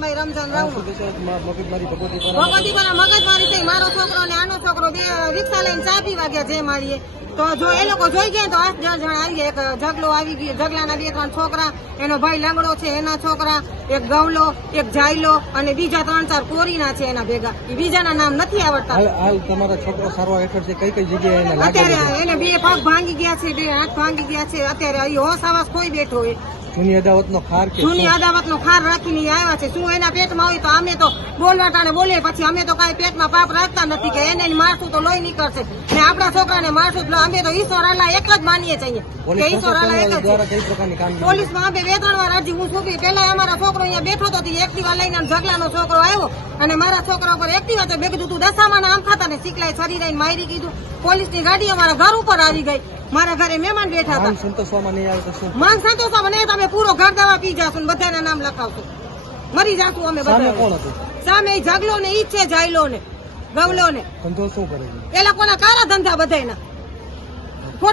રત્નાભાઈ રમજાન રાવ મગજમારી મગજમારી થઈ મારો છોકરો ને આનો છોકરો બે રિક્ષા લઈને ચા પીવા ગયા જે માળીએ તો જો એ લોકો જોઈ ગયા તો 8-10 જણા આવી ગયા. એક ઝગલો આવી ગયો, ઝગલાના 2-3 છોકરા, એનો ભાઈ લંગડો છે એના છોકરા, એક ગવલો, એક જાયલો અને બીજા 3-4 કોરીના છે એના ભેગા. એ બીજાના નામ નથી આવડતા. હાલ તમારો છોકરો સારવાર હેઠળ છે, કઈ જગ્યાએ એને અત્યારે એને 2 પગ ભાંગી ગયા છે, 2 હાથ ભાંગી ગયા છે. અત્યારે અહીં હોશ આવાસ કોઈ બેઠો હોય. જૂની અદાવતનો ખાર કે જૂની અદાવતનો ખાર રાખીને આવ્યા છે. શું એના પેટમાં હોય તો અમે તો બોલવા ટાણે બોલીએ, પછી અમે તો કઈ પેટમાં પાપ રાખતા નથી કે એને મારશું તો લોહી નીકળશે ને આપણા છોકરાને મારશું તો અમે તો ઈશ્વર આલા એક જ માનીએ છીએ કે ઈશ્વર આલા એક જ છે. પોલીસમાં અમે 2-3 વાર અરજી હું સોંપી. પેલા અમારો છોકરો અહીંયા બેઠો હતો, એક્ટિવા લઈને ઝગલાનો છોકરો આવ્યો અને મારા છોકરા ઉપર એક્ટિવા છે. મેં કીધું તું દશામાં આમ ખાતા ને શીખલાય છરી રહીને મારી કીધું. પોલીસની ગાડી અમારા ઘર ઉપર આવી ગઈ. મારા ઘરે મહેમાન બેઠા હતા. સંતોષવામાં નહીં આવે તો શું? માન સંતોષવામાં નહીં, તમે પૂરો ઘર દવા પી જાશો ને બધાના નામ લખાવશો, મરી જાશું અમે બધા. કોણ હતું સામે ઝગલો ને ઈ જ છે, જાયલો ને ગવલો ને. ધંધો શું કરે? એ લોકોના કારા ધંધા બધાયના.